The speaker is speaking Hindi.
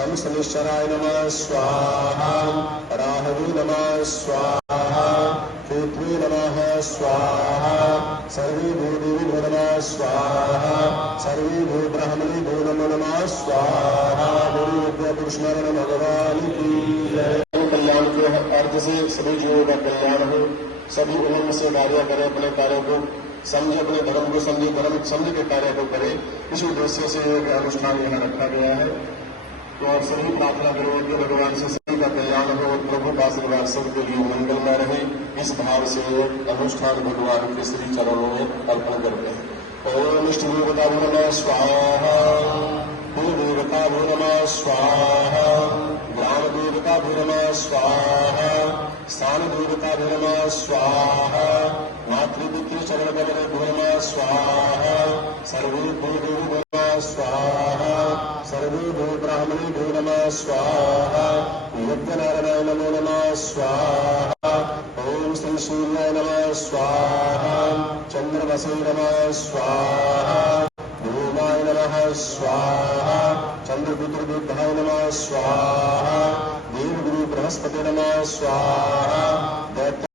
शं शनिश्चराय नमः स्वाहा राहवे नमः स्वाहा केतवे नमः स्वाहा सर्वे भूदेवी नमः स्वाहा सर्वे भू ब्राह्मणे भो नमो नमः स्वाहा गुरु विद्या पुरुष नारायण भगवान की जय। कल्याण के अर्थ से सभी जीवों का कल्याण हो, सभी उम्र से कार्य करें, अपने कार्यों को समझे, अपने धर्म को समझे, धर्म समझ के कार्य को करे, इस उद्देश्य से यह अनुष्ठान यहाँ रखा गया है। तो आप सभी प्रार्थना करो कि भगवान से सभी का कल्याण हो और प्रभु का आशीर्वाद सबके लिए मंगलमय रहे। इस भाव से अनुष्ठान भगवान के श्री चरणों में अर्पण करते हैं। ओम इष्ट देवता भो नमः स्वाहा, कुल देवता भो नमः स्वाहा, ग्राम देवता भो नमः स्वाहा, स्थान देवता भो नमः स्वाहा, मातृपितृ चरण कमल भो नमः स्वाहा, सर्वे भो देव भो नमः स्वाहा, सर्वे भो ब्राह्मणे भो नमः स्वाहा, यज्ञ नारायण नमो नमः स्वाहा, ओम श्री सूर्याय नमः स्वाहा, चंद्रमसे नमः स्वाहा, भूमाय नमः स्वाहा, चंद्रपुत्र बुद्धाय नमः स्वाहा, देवगुरु बृहस्पति नमः स्वाहा।